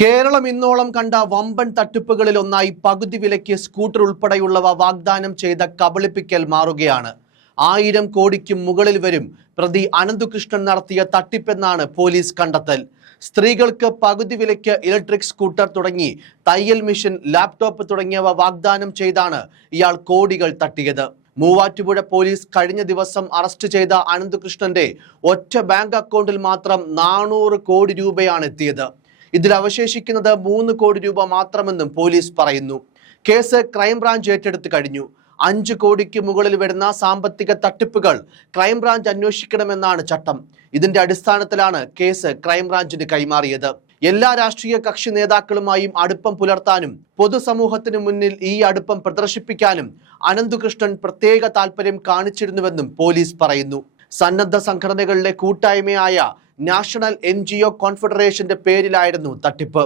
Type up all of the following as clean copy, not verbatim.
കേരളം ഇന്നോളം കണ്ട വമ്പൻ തട്ടിപ്പുകളിൽ ഒന്നായി പകുതി വിലയ്ക്ക് സ്കൂട്ടർ ഉൾപ്പെടെയുള്ളവ വാഗ്ദാനം ചെയ്ത കബളിപ്പിക്കൽ മാറുകയാണ്. 1000 കോടിക്ക് മുകളിൽ വരും പ്രതി അനന്തകൃഷ്ണൻ നടത്തിയ തട്ടിപ്പെന്നാണ് പോലീസ് കണ്ടെത്തൽ. സ്ത്രീകൾക്ക് പകുതി വിലയ്ക്ക് ഇലക്ട്രിക് സ്കൂട്ടർ തുടങ്ങി തയ്യൽ മെഷീൻ, ലാപ്ടോപ്പ് തുടങ്ങിയവ വാഗ്ദാനം ചെയ്താണ് ഇയാൾ കോടികൾ തട്ടിയത്. മൂവാറ്റുപുഴ പോലീസ് കഴിഞ്ഞ ദിവസം അറസ്റ്റ് ചെയ്ത അനന്തകൃഷ്ണന്റെ ഒറ്റ ബാങ്ക് അക്കൗണ്ടിൽ മാത്രം 400 കോടി രൂപയാണ് എത്തിയത്. ഇതിൽ അവശേഷിക്കുന്നത് 3 കോടി രൂപ മാത്രമെന്നും പോലീസ് പറയുന്നു. കേസ് ക്രൈംബ്രാഞ്ച് ഏറ്റെടുത്ത് കഴിഞ്ഞു. 5 കോടിക്ക് മുകളിൽ വരുന്ന സാമ്പത്തിക തട്ടിപ്പുകൾ ക്രൈംബ്രാഞ്ച് അന്വേഷിക്കണമെന്നാണ് ചട്ടം. ഇതിന്റെ അടിസ്ഥാനത്തിലാണ് കേസ് ക്രൈംബ്രാഞ്ചിന് കൈമാറിയത്. എല്ലാ രാഷ്ട്രീയ കക്ഷി നേതാക്കളുമായും അടുപ്പം പുലർത്താനും പൊതുസമൂഹത്തിന് മുന്നിൽ ഈ അടുപ്പം പ്രദർശിപ്പിക്കാനും അനന്തകൃഷ്ണൻ പ്രത്യേക താല്പര്യം കാണിച്ചിരുന്നുവെന്നും പോലീസ് പറയുന്നു. സന്നദ്ധ സംഘടനകളുടെ കൂട്ടായ്മയായ നാഷണൽ NGO കോൺഫെഡറേഷന്റെ പേരിലായിരുന്നു തട്ടിപ്പ്.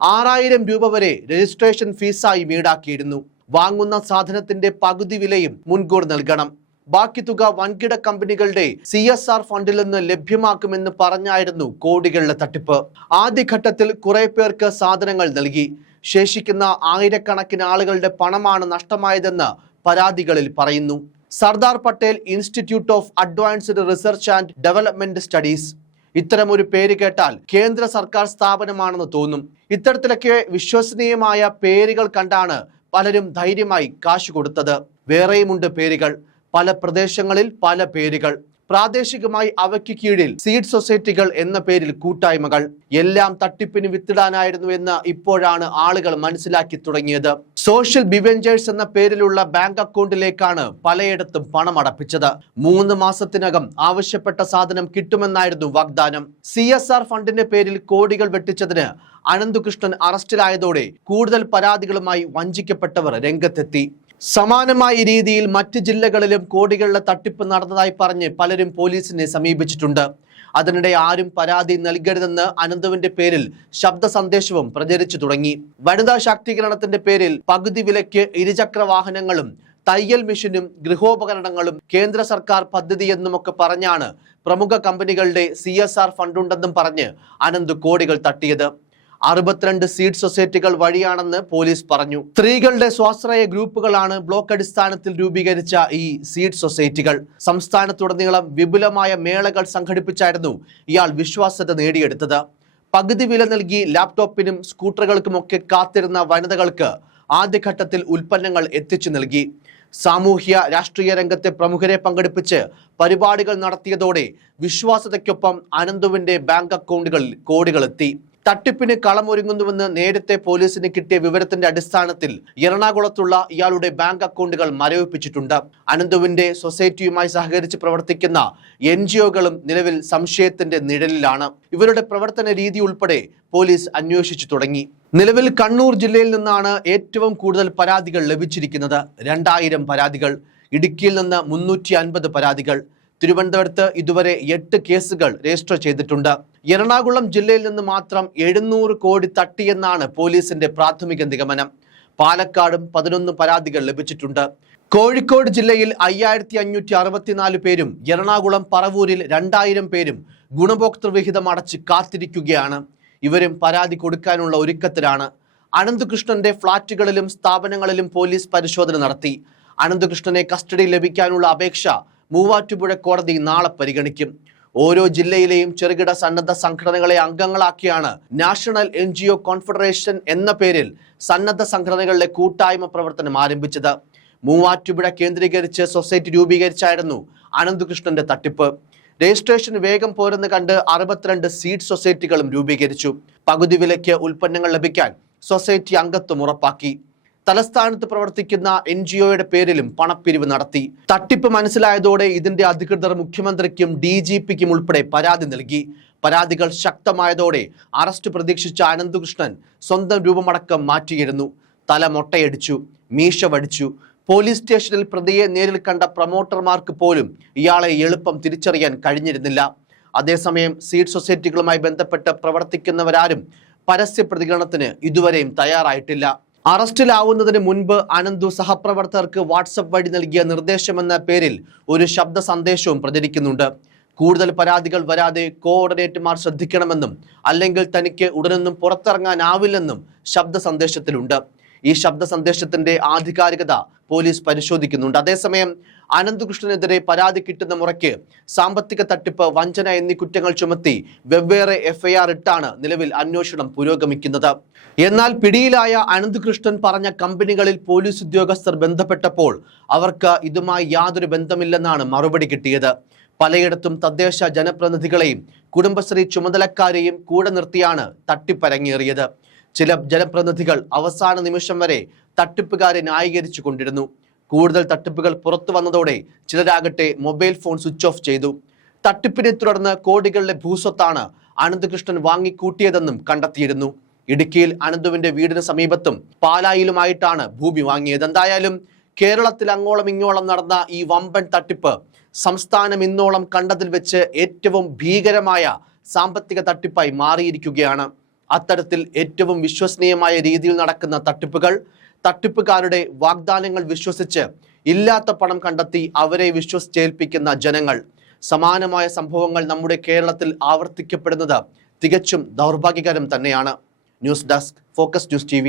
6000 രൂപ വരെ രജിസ്ട്രേഷൻ ഫീസായി ഈടാക്കിയിരുന്നു. വാങ്ങുന്ന സാധനത്തിന്റെ പകുതി വിലയും മുൻകൂർ നൽകണം. ബാക്കി തുക വൻകിട കമ്പനികളുടെ CSR ഫണ്ടിൽ നിന്ന് ലഭ്യമാക്കുമെന്ന് പറഞ്ഞായിരുന്നു കോടികളുടെ തട്ടിപ്പ്. ആദ്യഘട്ടത്തിൽ കുറെ പേർക്ക് സാധനങ്ങൾ നൽകി. ശേഷിക്കുന്ന ആയിരക്കണക്കിന് ആളുകളുടെ പണമാണ് നഷ്ടമായതെന്ന് പരാതികളിൽ പറയുന്നു. Sardar Patel institute of advanced research and development studies, ഇത്തരമൊരു പേര് കേട്ടാൽ കേന്ദ്ര സർക്കാർ സ്ഥാപനമാണെന്ന് തോന്നും. ഇത്തരത്തിലൊക്കെ വിശ്വസനീയമായ പേരുകൾ കണ്ടാണ് പലരും ധൈര്യമായി കാശ് കൊടുത്തത്. വേറെയുമുണ്ട് പേരുകൾ, പല പ്രദേശങ്ങളിൽ പല പേരുകൾ. പ്രാദേശികമായി അവയ്ക്ക് കീഴിൽ സീഡ് സൊസൈറ്റികൾ എന്ന പേരിൽ കൂട്ടായ്മകൾ. എല്ലാം തട്ടിപ്പിന് വിത്തിടാനായിരുന്നു എന്ന് ഇപ്പോഴാണ് ആളുകൾ മനസ്സിലാക്കി തുടങ്ങിയത്. സോഷ്യൽ ബിവെഞ്ചേഴ്സ് എന്ന പേരിലുള്ള ബാങ്ക് അക്കൗണ്ടിലേക്കാണ് പലയിടത്തും പണം അടപ്പിച്ചത്. 3 മാസത്തിനകം ആവശ്യപ്പെട്ട സാധനം കിട്ടുമെന്നായിരുന്നു വാഗ്ദാനം. CSR ഫണ്ടിന്റെ പേരിൽ കോടികൾ വെട്ടിച്ചതിന് അനന്തകൃഷ്ണൻ അറസ്റ്റിലായതോടെ കൂടുതൽ പരാതികളുമായി വഞ്ചിക്കപ്പെട്ടവർ രംഗത്തെത്തി. സമാനമായ രീതിയിൽ മറ്റ് ജില്ലകളിലും കോടികളുടെ തട്ടിപ്പ് നടന്നതായി പറഞ്ഞ് പലരും പോലീസിനെ സമീപിച്ചിട്ടുണ്ട്. അതിനിടെ ആരും പരാതി നൽകരുതെന്ന് അനന്തുവിന്റെ പേരിൽ ശബ്ദ സന്ദേശവും പ്രചരിച്ചു തുടങ്ങി. വനിതാ ശാക്തീകരണത്തിന്റെ പേരിൽ പകുതി വിലയ്ക്ക് ഇരുചക്ര വാഹനങ്ങളും തയ്യൽ മെഷീനും ഗൃഹോപകരണങ്ങളും കേന്ദ്ര സർക്കാർ പദ്ധതിയെന്നുമൊക്കെ പറഞ്ഞാണ് പ്രമുഖ കമ്പനികളുടെ CSR ഫണ്ടുണ്ടെന്നും പറഞ്ഞ് അനന്ത് കോടികൾ തട്ടിയത്. 62 സീഡ് സൊസൈറ്റികൾ വഴിയാണെന്ന് പോലീസ് പറഞ്ഞു. സ്ത്രീകളുടെ സ്വാശ്രയ ഗ്രൂപ്പുകളാണ് ബ്ലോക്ക് അടിസ്ഥാനത്തിൽ രൂപീകരിച്ച ഈ സീഡ് സൊസൈറ്റികൾ. സംസ്ഥാനത്തുടനീളം വിപുലമായ മേളകൾ സംഘടിപ്പിച്ചായിരുന്നു ഇയാൾ വിശ്വാസ്യത നേടിയെടുത്തത്. പകുതി വില നൽകി ലാപ്ടോപ്പിനും സ്കൂട്ടറുകൾക്കുമൊക്കെ കാത്തിരുന്ന വനിതകൾക്ക് ആദ്യഘട്ടത്തിൽ ഉൽപ്പന്നങ്ങൾ എത്തിച്ചു നൽകി. സാമൂഹ്യ രാഷ്ട്രീയ രംഗത്തെ പ്രമുഖരെ പങ്കെടുപ്പിച്ച് പരിപാടികൾ നടത്തിയതോടെ വിശ്വാസ്യതയ്ക്കൊപ്പം അനന്തുവിന്റെ ബാങ്ക് അക്കൗണ്ടുകളിൽ കോടികളെത്തി. തട്ടിപ്പിന് കളമൊരുങ്ങുന്നുവെന്ന് നേരത്തെ പോലീസിന് കിട്ടിയ വിവരത്തിന്റെ അടിസ്ഥാനത്തിൽ എറണാകുളത്തുള്ള ഇയാളുടെ ബാങ്ക് അക്കൗണ്ടുകൾ മരവിപ്പിച്ചിട്ടുണ്ട്. അനന്തുവിന്റെ സൊസൈറ്റിയുമായി സഹകരിച്ച് പ്രവർത്തിക്കുന്ന NGOകളും നിലവിൽ സംശയത്തിന്റെ നിഴലിലാണ്. ഇവരുടെ പ്രവർത്തന രീതി ഉൾപ്പെടെ പോലീസ് അന്വേഷിച്ചു തുടങ്ങി. നിലവിൽ കണ്ണൂർ ജില്ലയിൽ നിന്നാണ് ഏറ്റവും കൂടുതൽ പരാതികൾ ലഭിച്ചിരിക്കുന്നത്. 2000 പരാതികൾ. ഇടുക്കിയിൽ നിന്ന് 350 പരാതികൾ. തിരുവനന്തപുരത്ത് ഇതുവരെ 8 കേസുകൾ രജിസ്റ്റർ ചെയ്തിട്ടുണ്ട്. എറണാകുളം ജില്ലയിൽ നിന്ന് മാത്രം 700 കോടി തട്ടിയെന്നാണ് പോലീസിന്റെ പ്രാഥമിക നിഗമനം. പാലക്കാടും 11 പരാതികൾ ലഭിച്ചിട്ടുണ്ട്. കോഴിക്കോട് ജില്ലയിൽ 5564 പേരും എറണാകുളം പറവൂരിൽ 2000 പേരും ഗുണഭോക്തൃ വിഹിതം അടച്ച് കാത്തിരിക്കുകയാണ്. ഇവരും പരാതി കൊടുക്കാനുള്ള ഒരുക്കത്തിലാണ്. അനന്തകൃഷ്ണന്റെ ഫ്ളാറ്റുകളിലും സ്ഥാപനങ്ങളിലും പോലീസ് പരിശോധന നടത്തി. അനന്തകൃഷ്ണനെ കസ്റ്റഡിയിൽ ലഭിക്കാനുള്ള അപേക്ഷ മൂവാറ്റുപുഴ കോടതി നാളെ പരിഗണിക്കും. ഓരോ ജില്ലയിലെയും ചെറുകിട സന്നദ്ധ സംഘടനകളെ അംഗങ്ങളാക്കിയാണ് നാഷണൽ NGO കോൺഫെഡറേഷൻ എന്ന പേരിൽ സന്നദ്ധ സംഘടനകളുടെ കൂട്ടായ്മ പ്രവർത്തനം ആരംഭിച്ചത്. മൂവാറ്റുപുഴ കേന്ദ്രീകരിച്ച് സൊസൈറ്റി രൂപീകരിച്ചായിരുന്നു അനന്തകൃഷ്ണന്റെ തട്ടിപ്പ്. രജിസ്ട്രേഷൻ വേഗം പോരെന്ന് കണ്ട് 62 സീഡ് സൊസൈറ്റികളും രൂപീകരിച്ചു. പകുതി വിലയ്ക്ക് ഉൽപ്പന്നങ്ങൾ ലഭിക്കാൻ സൊസൈറ്റി അംഗത്വം ഉറപ്പാക്കി. തലസ്ഥാനത്ത് പ്രവർത്തിക്കുന്ന NGOയുടെ പേരിലും പണപ്പിരിവ് നടത്തി. തട്ടിപ്പ് മനസ്സിലായതോടെ ഇതിന്റെ അധികൃതർ മുഖ്യമന്ത്രിക്കും DGPക്കും ഉൾപ്പെടെ പരാതി നൽകി. പരാതികൾ ശക്തമായതോടെ അറസ്റ്റ് പ്രതീക്ഷിച്ച അനന്തകൃഷ്ണൻ സ്വന്തം രൂപമടക്കം മാറ്റിയിരുന്നു. തല മൊട്ടയടിച്ചു, മീശ വടിച്ചു. പോലീസ് സ്റ്റേഷനിൽ പ്രതിയെ നേരിൽ കണ്ട പ്രൊമോട്ടർമാർക്ക് പോലും ഇയാളെ എളുപ്പം തിരിച്ചറിയാൻ കഴിഞ്ഞിരുന്നില്ല. അതേസമയം സീഡ് സൊസൈറ്റികളുമായി ബന്ധപ്പെട്ട് പ്രവർത്തിക്കുന്നവരാരും പരസ്യ പ്രതികരണത്തിന് ഇതുവരെയും തയ്യാറായിട്ടില്ല. അറസ്റ്റിലാവുന്നതിന് മുൻപ് അനന്തു സഹപ്രവർത്തകർക്ക് വാട്സപ്പ് വഴി നൽകിയ നിർദ്ദേശമെന്ന പേരിൽ ഒരു ശബ്ദ സന്ദേശവും പ്രചരിക്കുന്നുണ്ട്. കൂടുതൽ പരാതികൾ വരാതെ കോർഡിനേറ്റർമാർ ശ്രദ്ധിക്കണമെന്നും അല്ലെങ്കിൽ തനിക്ക് ഉടനൊന്നും പുറത്തിറങ്ങാനാവില്ലെന്നും ശബ്ദ സന്ദേശത്തിലുണ്ട്. ഈ ശബ്ദ സന്ദേശത്തിന്റെ ആധികാരികത പോലീസ് പരിശോധിക്കുന്നുണ്ട്. അതേസമയം അനന്തകൃഷ്ണനെതിരെ പരാതി കിട്ടുന്ന മുറയ്ക്ക് സാമ്പത്തിക തട്ടിപ്പ്, വഞ്ചന എന്നീ കുറ്റങ്ങൾ ചുമത്തി വെവ്വേറെ FIR ഇട്ടാണ് നിലവിൽ അന്വേഷണം പുരോഗമിക്കുന്നത്. എന്നാൽ പിടിയിലായ അനന്തകൃഷ്ണൻ പറഞ്ഞ കമ്പനികളിൽ പോലീസ് ഉദ്യോഗസ്ഥർ ബന്ധപ്പെട്ടപ്പോൾ അവർക്ക് ഇതുമായി യാതൊരു ബന്ധമില്ലെന്നാണ് മറുപടി കിട്ടിയത്. പലയിടത്തും തദ്ദേശ ജനപ്രതിനിധികളെയും കുടുംബശ്രീ ചുമതലക്കാരെയും കൂടെ നിർത്തിയാണ് തട്ടിപ്പരങ്ങേറിയത്. ചില ജനപ്രതിനിധികൾ അവസാന നിമിഷം വരെ തട്ടിപ്പുകാരെ ന്യായീകരിച്ചു കൊണ്ടിരുന്നു. കൂടുതൽ തട്ടിപ്പുകൾ പുറത്തു വന്നതോടെ ചിലരാകട്ടെ മൊബൈൽ ഫോൺ സ്വിച്ച് ഓഫ് ചെയ്തു. തട്ടിപ്പിനെ തുടർന്ന് കോടികളുടെ ഭൂസ്വത്താണ് അനന്തകൃഷ്ണൻ വാങ്ങിക്കൂട്ടിയതെന്നും കണ്ടെത്തിയിരുന്നു. ഇടുക്കിയിൽ അനന്തുവിന്റെ വീടിന് സമീപത്തും പാലായിലുമായിട്ടാണ് ഭൂമി വാങ്ങിയത്. എന്തായാലും കേരളത്തിൽ അങ്ങോളം ഇങ്ങോളം നടന്ന ഈ വമ്പൻ തട്ടിപ്പ് സംസ്ഥാനം ഇന്നോളം കണ്ടതിൽ വെച്ച് ഏറ്റവും ഭീകരമായ സാമ്പത്തിക തട്ടിപ്പായി മാറിയിരിക്കുകയാണ്. അത്തരത്തിൽ ഏറ്റവും വിശ്വസനീയമായ രീതിയിൽ നടക്കുന്ന തട്ടിപ്പുകാരുടെ വാഗ്ദാനങ്ങൾ വിശ്വസിച്ച് ഇല്ലാത്ത പണം കണ്ടെത്തി അവരെ വിശ്വസിച്ചേൽപ്പിക്കുന്ന ജനങ്ങൾ. സമാനമായ സംഭവങ്ങൾ നമ്മുടെ കേരളത്തിൽ ആവർത്തിക്കപ്പെടുന്നത് തികച്ചും ദൗർഭാഗ്യകരം തന്നെയാണ്. News desk, focus news TV.